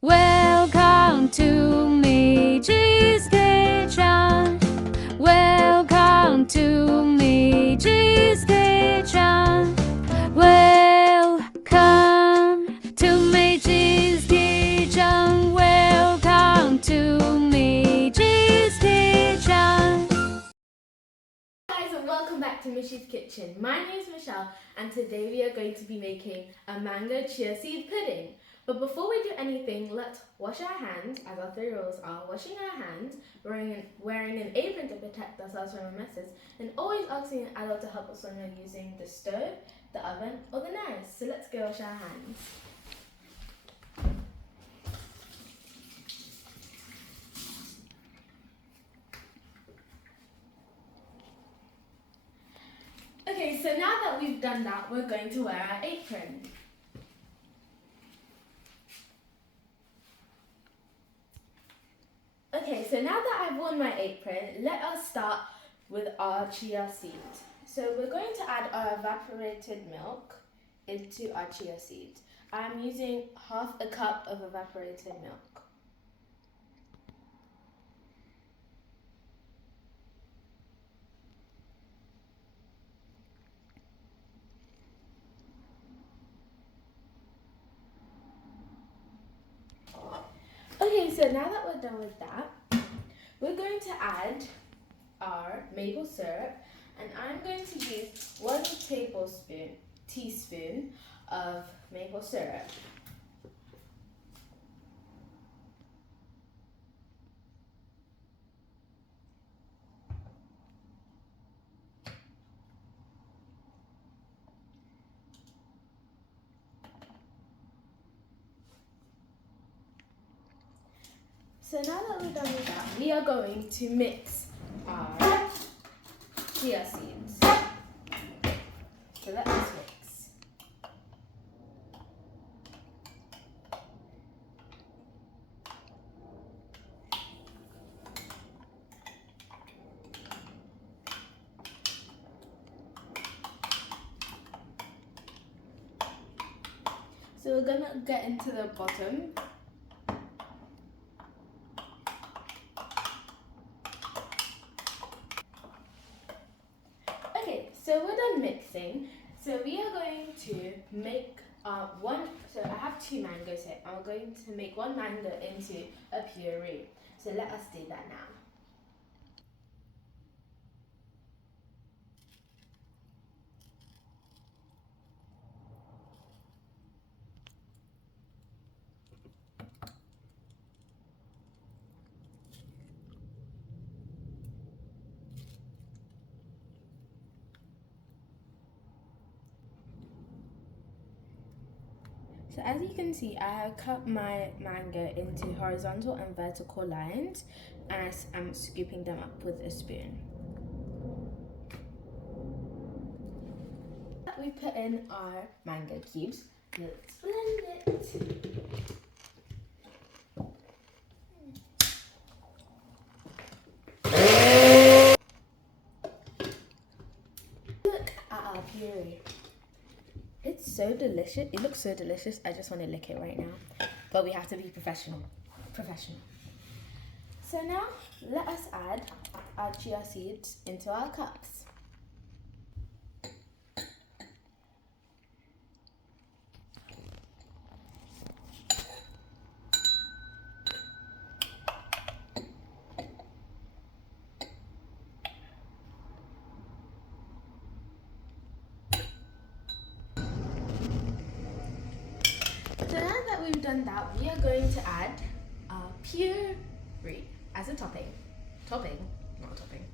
Welcome to Michy's kitchen. Welcome to Michy's kitchen. Welcome to Michy's kitchen. Welcome to Michy's kitchen. Guys, and welcome back to Michy's kitchen. My name is Michelle, and today we are going to be making a mango chia seed pudding. But before we do anything, let's wash our hands, as our 3 rules are washing our hands, wearing an apron to protect ourselves from messes, and always asking an adult to help us when we're using the stove, the oven, or the knives. So let's go wash our hands. Okay, so now that we've done that, we're going to wear our apron. Okay, so now that I've worn my apron, let us start with our chia seeds. So we're going to add our evaporated milk into our chia seeds. I'm using half a cup of evaporated milk. Okay, so now that we're done with that, we're going to add our maple syrup, and I'm going to use 1 teaspoon of maple syrup. So now that we're done with that, we are going to mix our chia seeds. So let's mix. So we're gonna get into the bottom. Okay, so we're done mixing. So we are going to make so I have 2 mangoes here. I'm going to make 1 mango into a puree. So let us do that now. So as you can see, I have cut my mango into horizontal and vertical lines, and I'm scooping them up with a spoon. We put in our mango cubes. Let's blend it. Look at our puree. It's so delicious. It looks so delicious. I just want to lick it right now. But we have to be professional. Professional. So now let us add our chia seeds into our cups. So now that we've done that, we are going to add puree as a topping. Topping, not a topping.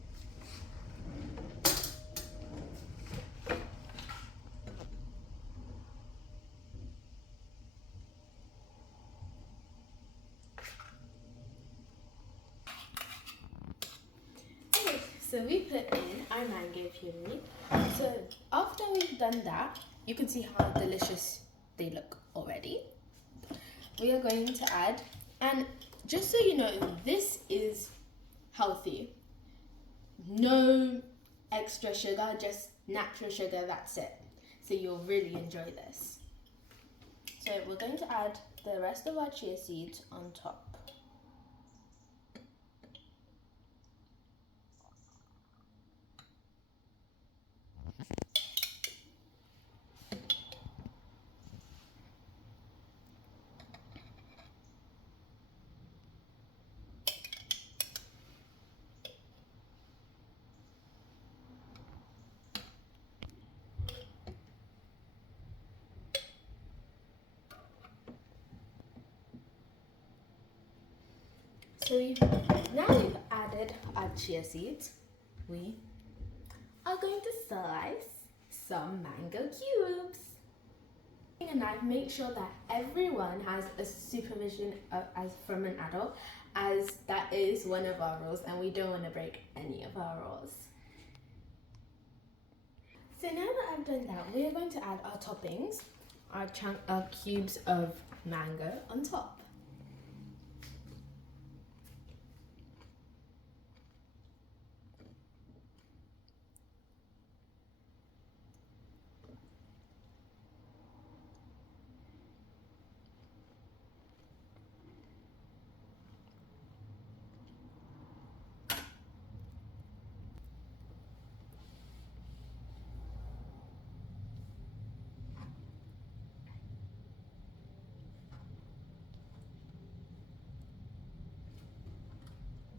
Okay, so we put in our mango puree. So after we've done that, you can see how delicious they look already. We are going to add, and just so you know, this is healthy. No extra sugar, just natural sugar, that's it. So you'll really enjoy this. So we're going to add the rest of our chia seeds on top. So now we've added our chia seeds, we are going to slice some mango cubes. A knife, make sure that everyone has a supervision as from an adult, as that is one of our rules and we don't want to break any of our rules. So now that I've done that, we are going to add our toppings, our cubes of mango on top.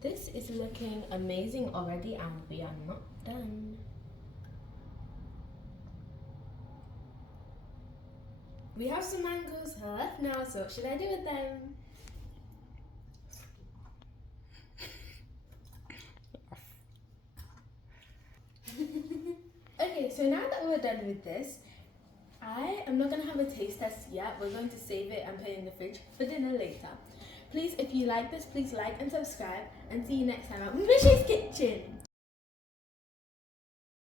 This is looking amazing already and we are not done. We have some mangoes left now, so what should I do with them? Okay, so now that we're done with this, I am not going to have a taste test yet. We're going to save it and put it in the fridge for dinner later. Please, if you like this, please like and subscribe, and see you next time at Michy's Kitchen.